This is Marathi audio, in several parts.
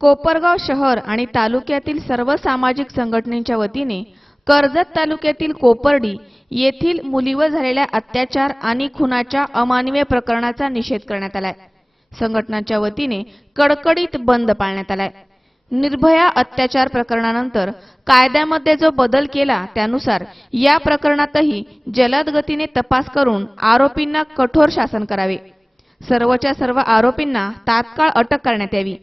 कोपरगाव शहर आणि तालुक्यातील सर्व सामाजिक संघटनांच्या वतीने कर्जत तालुक्यातील कोपर्डी येथील मुलीवर झालेल्या अत्याचार आणि खुनाच्या अमानवीय प्रकरणाचा निषेध करण्यात आलाय। संघटनांच्या वतीने कडकडीत बंद पाळण्यात आलाय। निर्भया अत्याचार प्रकरणानंतर कायद्यामध्ये जो बदल केला त्यानुसार या प्रकरणातही जलद गतीने तपास करून आरोपींना कठोर शासन करावे। सर्वच्या सर्व आरोपींना तात्काळ अटक करण्यात यावी।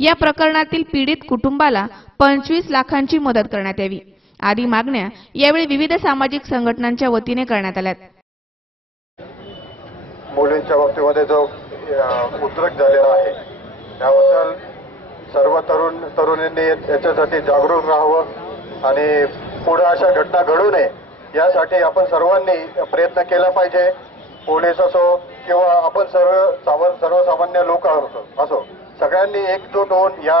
या प्रकरणातील पीडित कुटुंबाला 25 लाखांची मदत करण्यात यावी आदी मागण्या यावेळी विविध सामाजिक संघटनांच्या वतीने करण्यात आल्या। मुलींच्या बाबतीमध्ये जो उद्रेक झालेला आहे त्याबद्दल सर्व तरुणींनी याच्यासाठी जागरूक राहावं आणि पुढे अशा घटना घडू नये यासाठी आपण सर्वांनी प्रयत्न केला पाहिजे। पोलीस असो किंवा आपण सर्वसामान्य लोक असो सगळ्यांनी एकजूट होऊन या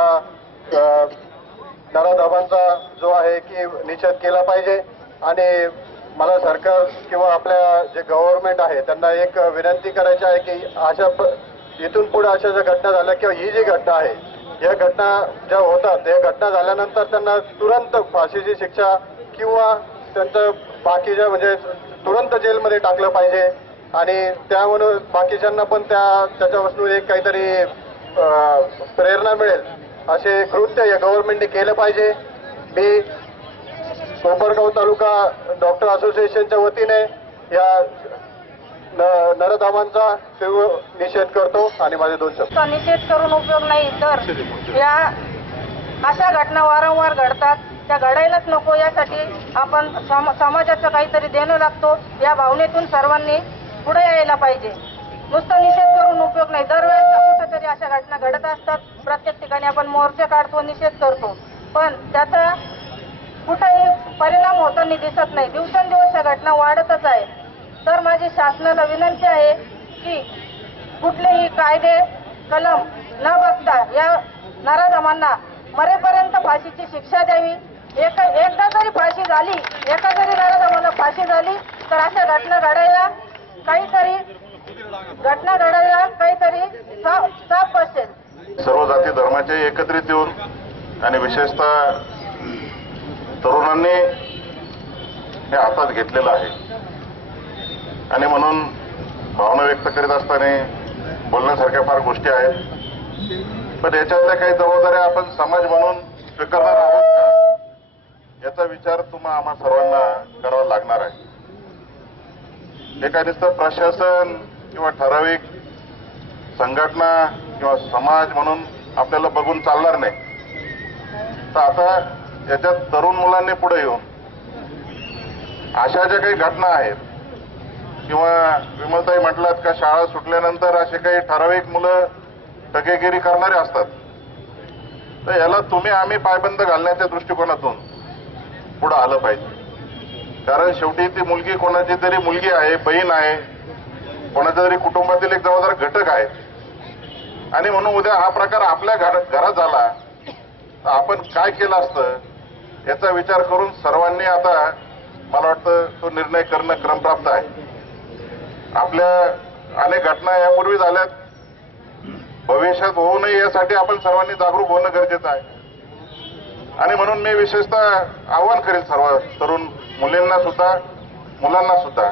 नराधमांचा जो आहे की निषेध केला पाहिजे। आणि मला सरकार किंवा आपल्या जे गव्हर्नमेंट आहे त्यांना एक विनंती करायची आहे की अशा इथून पुढे अशा ज्या घटना झाल्या किंवा ही जी घटना आहे या घटना ज्या होतात त्या घटना झाल्यानंतर त्यांना तुरंत फाशीची शिक्षा किंवा त्यांचं बाकीच्या म्हणजे तुरंत जेलमध्ये टाकलं पाहिजे आणि त्यामुळे बाकीच्यांना पण त्याच्यापासून एक काहीतरी प्रेरणा मिळेल असे कृत्य या गव्हर्नमेंटने केलं पाहिजे। मी कोपरगाव तालुका डॉक्टर असोसिएशनच्या वतीने या नराधमांचा तीव्र निषेध करतो आणि माझे 2 शब्द। निषेध करून उपयोग नाही तर या अशा घटना वारंवार घडतात त्या घडायलाच नको यासाठी आपण समाजाचं काहीतरी देणं लागतो। या भावनेतून सर्वांनी पुढे यायला पाहिजे। नुसतं निषेध करून उपयोग नाही। दरवेळेस कुठेतरी अशा घटना घडत असतात। प्रत्येक ठिकाणी आपण मोर्चे काढतो निषेध करतो पण त्याचा कुठेही परिणाम होताना दिसत नाही। दिवसेंदिवस या घटना वाढतच आहे। तर माझी शासनाला विनंती आहे की कुठलेही कायदे कलम न बघता या नराधमांना मरेपर्यंत फाशीची शिक्षा द्यावी। एकदा जरी फाशी झाली एका जरी नराधमाला फाशी झाली तर अशा घटना घडायला काहीतरी साफ बसेल। सर्व जाती धर्माचे एकत्रित येऊन आणि विशेषतः तरुणांनी हे हातात घेतलेलं आहे आणि म्हणून भावना व्यक्त करीत असताना बोलण्यासारख्या फार गोष्टी आहेत पण याच्यातल्या काही जबाबदाऱ्या आपण समाज म्हणून स्वीकारणार आहोत का याचा विचार आम्हा सर्वांना करावा लागणार आहे। हे काय नुसतं प्रशासन किंवा ठराविक संघटना किंवा समाज म्हणून आपल्याला बघून चालणार नाही। तर आता याच्यात तरुण मुलांनी पुढे येऊन अशा ज्या काही घटना आहेत किंवा विमलताई म्हटलात का शाळा सुटल्यानंतर असे काही ठराविक मुलं टकेगिरी करणारे असतात तर याला आम्ही पायबंद घालण्याच्या दृष्टिकोनातून पुढे आलं पाहिजे। कारण शेवटी ती मुलगी कोणाची तरी मुलगी आहे, बहीण आहे, कोणाच्या तरी कुटुंबातील एक जबाबदार घटक आहे आणि म्हणून उद्या हा प्रकार आपल्या घरात झाला तर आपण काय केलं असतं याचा विचार करून सर्वांनी आता मला वाटतं तो निर्णय करणं क्रमप्राप्त आहे। आपल्या अनेक घटना यापूर्वी झाल्यात, भविष्यात होऊ नये यासाठी आपण सर्वांनी जागरूक होणं गरजेचं आहे आणि म्हणून मी विशेषतः आवाहन करेल सर्व तरुण मुलींना सुद्धा मुलांना सुद्धा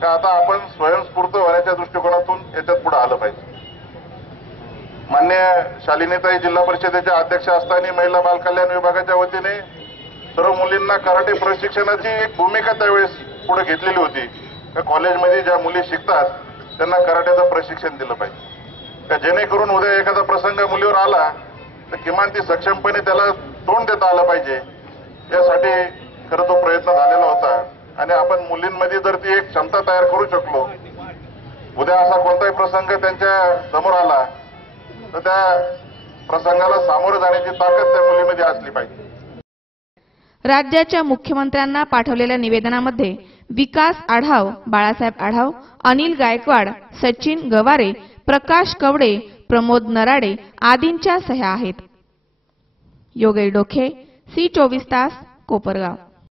का आता आपण स्वयंस्फूर्त होण्याच्या दृष्टिकोनातून याच्यात पुढे आलं पाहिजे। मान्य शालिनीताई जिल्हा परिषदेच्या अध्यक्ष असताना महिला बाल कल्याण विभागाच्या वतीने सर्व मुलींना कराटे प्रशिक्षणाची एक भूमिका त्यावेळेस पुढे घेतलेली होती का कॉलेजमध्ये ज्या मुली शिकतात त्यांना कराटेचं प्रशिक्षण दिलं पाहिजे का जेणेकरून उद्या एखादा प्रसंग मुलीवर आला तर किमान ती सक्षमपणे त्याला तोंड देता आलं पाहिजे। यासाठी खरं तो प्रयत्न झालेला होता आणि आपण मुलींमध्ये जर ती एक क्षमता तयार करू शकलो उद्या असा कोणताही प्रसंग त्यांच्या समोर आला तर त्या प्रसंगाला सामोरं जाण्याची ताकद त्या मुलीमध्ये असली पाहिजे। राज्याच्या मुख्यमंत्र्यांना पाठवलेल्या निवेदनामध्ये विकास आढाव, बाळासाहेब आढाव, अनिल गायकवाड, सचिन गवारे, प्रकाश कवडे, प्रमोद नराडे आदींच्या सह्या आहेत। योगेश डोखे, सी 24 तास, कोपरगाव।